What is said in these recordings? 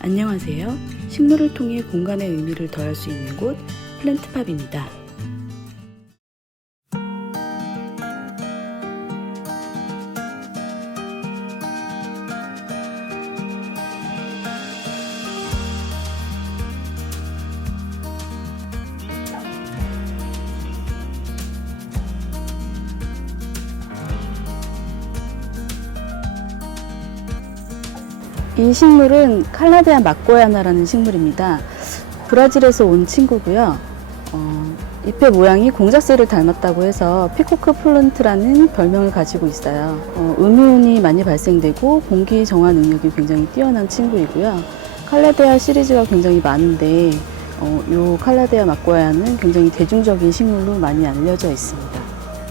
안녕하세요. 식물을 통해 공간의 의미를 더할 수 있는 곳 플랜트팝입니다. 이 식물은 칼라데아 마꼬야나라는 식물입니다. 브라질에서 온 친구고요. 어, 잎의 모양이 공작새를 닮았다고 해서 피코크 플런트라는 별명을 가지고 있어요. 어, 음이온이 많이 발생되고 공기 정화 능력이 굉장히 뛰어난 친구이고요. 칼라데아 시리즈가 굉장히 많은데 어, 요 칼라데아 마꼬야는 굉장히 대중적인 식물로 많이 알려져 있습니다.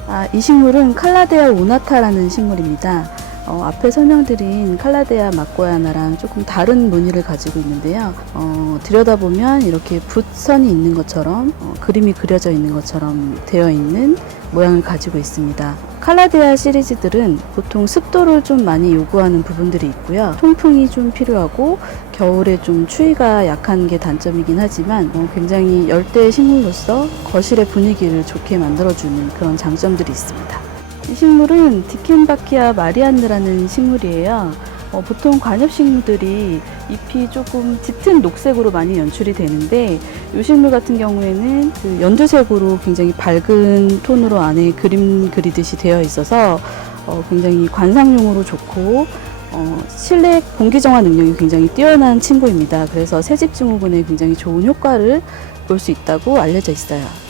아, 이 식물은 칼라데아 오나타라는 식물입니다. 어, 앞에 설명드린 칼라데아 마꼬야나랑 조금 다른 무늬를 가지고 있는데요. 어, 들여다보면 이렇게 붓선이 있는 것처럼 어, 그림이 그려져 있는 것처럼 되어 있는 모양을 가지고 있습니다. 칼라데아 시리즈들은 보통 습도를 좀 많이 요구하는 부분들이 있고요. 통풍이 좀 필요하고 겨울에 좀 추위가 약한 게 단점이긴 하지만 어, 굉장히 열대 식물로서 거실의 분위기를 좋게 만들어주는 그런 장점들이 있습니다. 이 식물은 디켄바키아 마리안느라는 식물이에요. 어, 보통 관엽식물들이 잎이 조금 짙은 녹색으로 많이 연출이 되는데 이 식물 같은 경우에는 그 연두색으로 굉장히 밝은 톤으로 안에 그림 그리듯이 되어 있어서 어, 굉장히 관상용으로 좋고 어, 실내 공기 정화 능력이 굉장히 뛰어난 친구입니다. 그래서 새집 증후군에 굉장히 좋은 효과를 볼 수 있다고 알려져 있어요.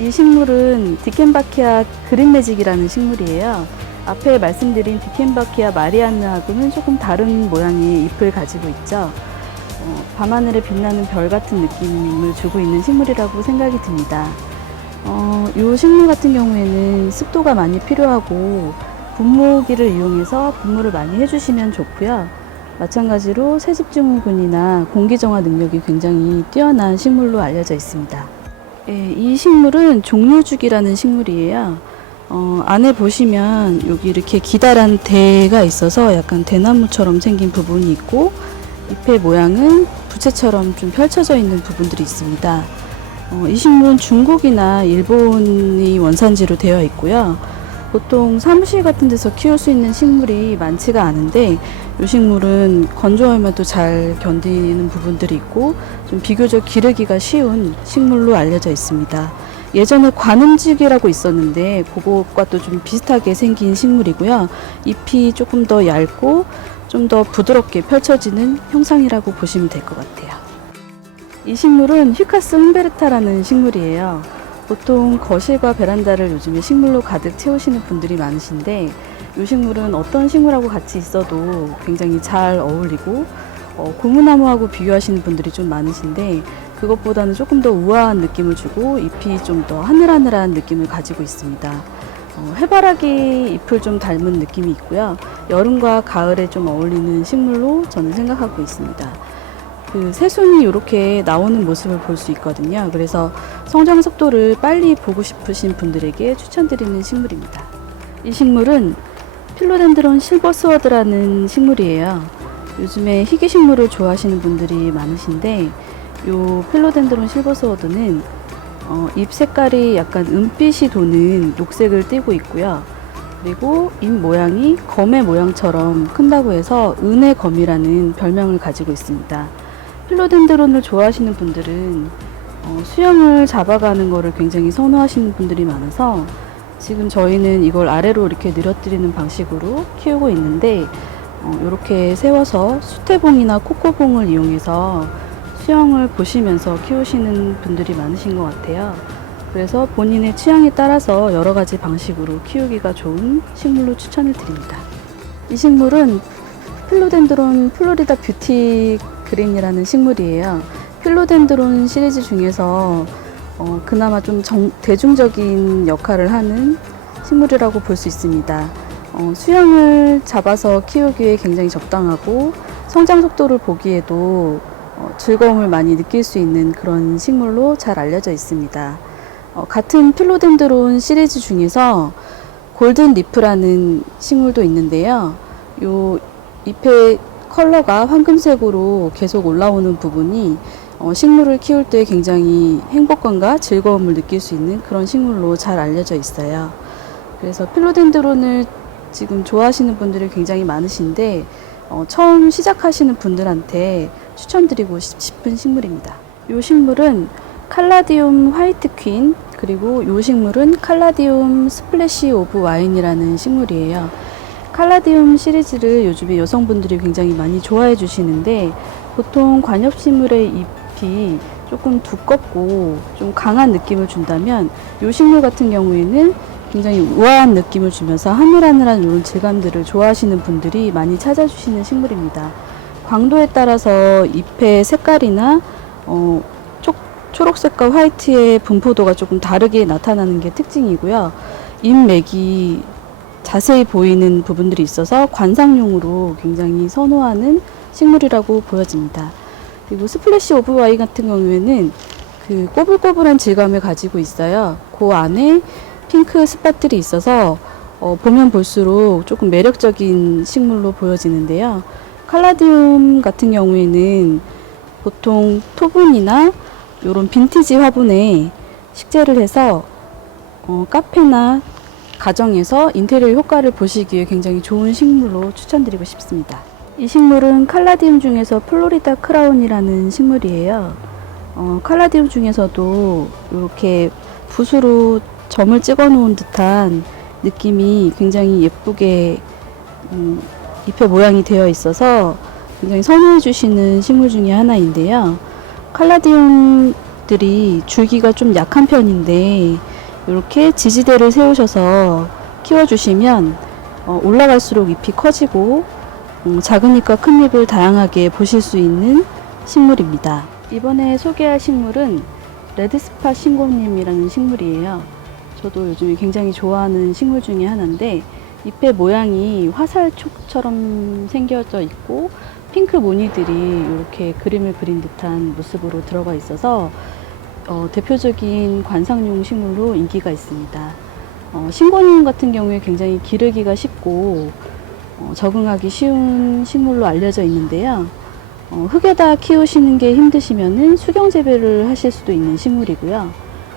이 식물은 디켄바키아 그린 매직이라는 식물이에요. 앞에 말씀드린 디켄바키아 마리안느하고는 조금 다른 모양의 잎을 가지고 있죠. 어, 밤하늘에 빛나는 별 같은 느낌을 주고 있는 식물이라고 생각이 듭니다. 어, 이 식물 같은 경우에는 습도가 많이 필요하고 분무기를 이용해서 분무를 많이 해주시면 좋고요. 마찬가지로 새집증후군이나 공기정화 능력이 굉장히 뛰어난 식물로 알려져 있습니다. 예, 이 식물은 종류죽이라는 식물이에요. 어, 안에 보시면 여기 이렇게 기다란 대가 있어서 약간 대나무처럼 생긴 부분이 있고 잎의 모양은 부채처럼 좀 펼쳐져 있는 부분들이 있습니다. 어, 이 식물은 중국이나 일본이 원산지로 되어 있고요. 보통 사무실 같은 데서 키울 수 있는 식물이 많지가 않은데 이 식물은 건조함에도 잘 견디는 부분들이 있고 좀 비교적 기르기가 쉬운 식물로 알려져 있습니다. 예전에 관음직이라고 있었는데 그것과 또 좀 비슷하게 생긴 식물이고요. 잎이 조금 더 얇고 좀 더 부드럽게 펼쳐지는 형상이라고 보시면 될 것 같아요. 이 식물은 휴카스 humberta라는 식물이에요. 보통 거실과 베란다를 요즘에 식물로 가득 채우시는 분들이 많으신데 이 식물은 어떤 식물하고 같이 있어도 굉장히 잘 어울리고 어, 고무나무하고 비교하시는 분들이 좀 많으신데 그것보다는 조금 더 우아한 느낌을 주고 잎이 좀 더 하늘하늘한 느낌을 가지고 있습니다. 어, 해바라기 잎을 좀 닮은 느낌이 있고요. 여름과 가을에 좀 어울리는 식물로 저는 생각하고 있습니다. 그 새순이 이렇게 나오는 모습을 볼 수 있거든요. 그래서 성장 속도를 빨리 보고 싶으신 분들에게 추천드리는 식물입니다. 이 식물은 필로덴드론 실버스워드라는 식물이에요. 요즘에 희귀 식물을 좋아하시는 분들이 많으신데 요 필로덴드론 실버스워드는 어, 잎 색깔이 약간 은빛이 도는 녹색을 띠고 있고요. 그리고 잎 모양이 검의 모양처럼 큰다고 해서 은의 검이라는 별명을 가지고 있습니다. 필로덴드론을 좋아하시는 분들은 어, 수영을 잡아가는 거를 굉장히 선호하시는 분들이 많아서 지금 저희는 이걸 아래로 이렇게 늘어뜨리는 방식으로 키우고 있는데 어, 이렇게 세워서 수태봉이나 코코봉을 이용해서 수영을 보시면서 키우시는 분들이 많으신 것 같아요. 그래서 본인의 취향에 따라서 여러 가지 방식으로 키우기가 좋은 식물로 추천을 드립니다. 이 식물은 필로덴드론 플로리다 뷰티 그린이라는 식물이에요. 필로덴드론 시리즈 중에서 어, 그나마 좀 정- 대중적인 역할을 하는 식물이라고 볼 수 있습니다. 어, 수영을 잡아서 키우기에 굉장히 적당하고 성장 속도를 보기에도 어, 즐거움을 많이 느낄 수 있는 그런 식물로 잘 알려져 있습니다. 어, 같은 필로덴드론 시리즈 중에서 골든 리프라는 식물도 있는데요. 요 잎의 컬러가 황금색으로 계속 올라오는 부분이 어, 식물을 키울 때 굉장히 행복감과 즐거움을 느낄 수 있는 그런 식물로 잘 알려져 있어요. 그래서 필로덴드론을 지금 좋아하시는 분들이 굉장히 많으신데 어, 처음 시작하시는 분들한테 추천드리고 싶- 싶은 식물입니다. 이 식물은 칼라디움 화이트 퀸 그리고 이 식물은 칼라디움 스플래시 오브 와인이라는 식물이에요. 칼라디움 시리즈를 요즘에 여성분들이 굉장히 많이 좋아해 주시는데 보통 관엽식물의 잎 이 조금 두껍고 좀 강한 느낌을 준다면 이 식물 같은 경우에는 굉장히 우아한 느낌을 주면서 하늘하늘한 이런 질감들을 좋아하시는 분들이 많이 찾아주시는 식물입니다. 광도에 따라서 잎의 색깔이나 어, 초, 초록색과 화이트의 분포도가 조금 다르게 나타나는 게 특징이고요. 잎맥이 자세히 보이는 부분들이 있어서 관상용으로 굉장히 선호하는 식물이라고 보여집니다. 그리고 스플래시 오브 와이 같은 경우에는 그 꼬불꼬불한 질감을 가지고 있어요. 그 안에 핑크 스팟들이 있어서 어, 보면 볼수록 조금 매력적인 식물로 보여지는데요. 칼라디움 같은 경우에는 보통 토분이나 이런 빈티지 화분에 식재를 해서 어, 카페나 가정에서 인테리어 효과를 보시기에 굉장히 좋은 식물로 추천드리고 싶습니다. 이 식물은 칼라디움 중에서 플로리다 크라운이라는 식물이에요. 어, 칼라디움 중에서도 이렇게 붓으로 점을 찍어 놓은 듯한 느낌이 굉장히 예쁘게 음, 잎의 모양이 되어 있어서 굉장히 선호해 주시는 식물 중에 하나인데요. 칼라디움들이 줄기가 좀 약한 편인데 이렇게 지지대를 세우셔서 키워주시면 어, 올라갈수록 잎이 커지고 음, 작은 잎과 큰 잎을 다양하게 보실 수 있는 식물입니다. 이번에 소개할 식물은 레드스팟 신고님이라는 식물이에요. 저도 요즘에 굉장히 좋아하는 식물 중에 하나인데 잎의 모양이 화살촉처럼 생겨져 있고 핑크 무늬들이 이렇게 그림을 그린 듯한 모습으로 들어가 있어서 어, 대표적인 관상용 식물로 인기가 있습니다. 어, 신고님 같은 경우에 굉장히 기르기가 쉽고 어, 적응하기 쉬운 식물로 알려져 있는데요. 어, 흙에다 키우시는 게 힘드시면은 수경 재배를 하실 수도 있는 식물이고요.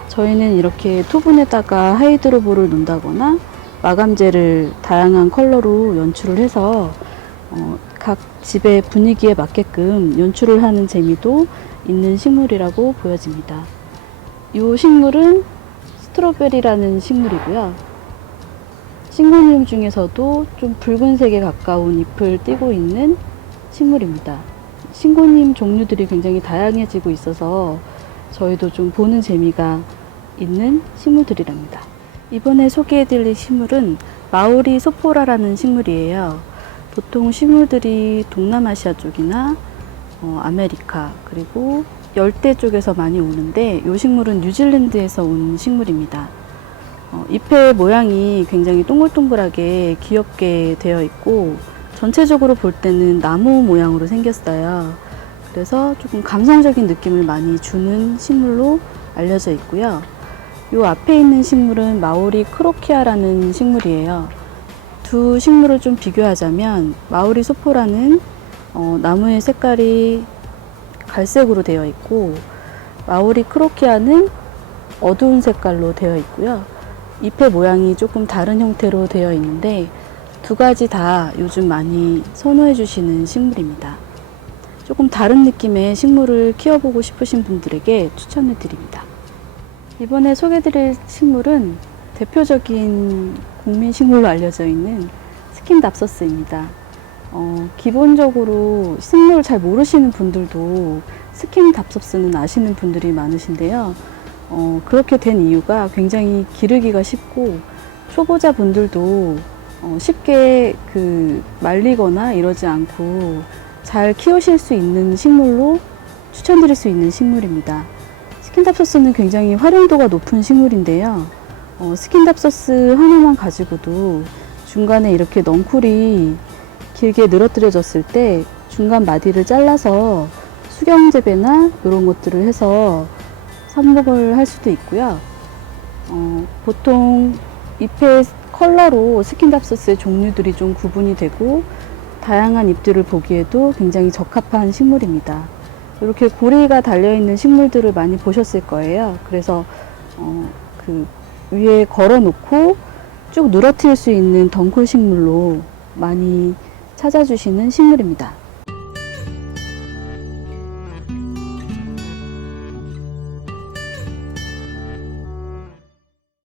저희는 이렇게 토분에다가 하이드로볼을 놓는다거나 마감재를 다양한 컬러로 연출을 해서 어, 각 집의 분위기에 맞게끔 연출을 하는 재미도 있는 식물이라고 보여집니다. 이 식물은 스트로베리라는 식물이고요. 식물용 중에서도 좀 붉은색에 가까운 잎을 띠고 있는 식물입니다. 신고님 종류들이 굉장히 다양해지고 있어서 저희도 좀 보는 재미가 있는 식물들이랍니다. 이번에 소개해드릴 식물은 마오리 소포라라는 식물이에요. 보통 식물들이 동남아시아 쪽이나 어, 아메리카 그리고 열대 쪽에서 많이 오는데 이 식물은 뉴질랜드에서 온 식물입니다. 어, 잎의 모양이 굉장히 동글동글하게 귀엽게 되어 있고 전체적으로 볼 때는 나무 모양으로 생겼어요. 그래서 조금 감성적인 느낌을 많이 주는 식물로 알려져 있고요. 이 앞에 있는 식물은 마오리 크로키아라는 식물이에요. 두 식물을 좀 비교하자면 마오리 소포라는 어, 나무의 색깔이 갈색으로 되어 있고 마오리 크로키아는 어두운 색깔로 되어 있고요. 잎의 모양이 조금 다른 형태로 되어 있는데 두 가지 다 요즘 많이 선호해 주시는 식물입니다. 조금 다른 느낌의 식물을 키워보고 싶으신 분들에게 추천을 드립니다. 이번에 소개 드릴 식물은 대표적인 국민 식물로 알려져 있는 스킨답서스입니다. 어, 기본적으로 식물을 잘 모르시는 분들도 스킨답서스는 아시는 분들이 많으신데요. 어, 그렇게 된 이유가 굉장히 기르기가 쉽고 초보자 분들도 어, 쉽게 그 말리거나 이러지 않고 잘 키우실 수 있는 식물로 추천드릴 수 있는 식물입니다. 스킨답서스는 굉장히 활용도가 높은 식물인데요. 어, 스킨답서스 하나만 가지고도 중간에 이렇게 넝쿨이 길게 늘어뜨려졌을 때 중간 마디를 잘라서 수경재배나 이런 것들을 해서 삽목을 할 수도 있고요. 어, 보통 잎의 컬러로 스킨답서스의 종류들이 좀 구분이 되고 다양한 잎들을 보기에도 굉장히 적합한 식물입니다. 이렇게 고리가 달려있는 식물들을 많이 보셨을 거예요. 그래서 어, 그 위에 걸어놓고 쭉 늘어뜨릴 수 있는 덩쿨 식물로 많이 찾아주시는 식물입니다.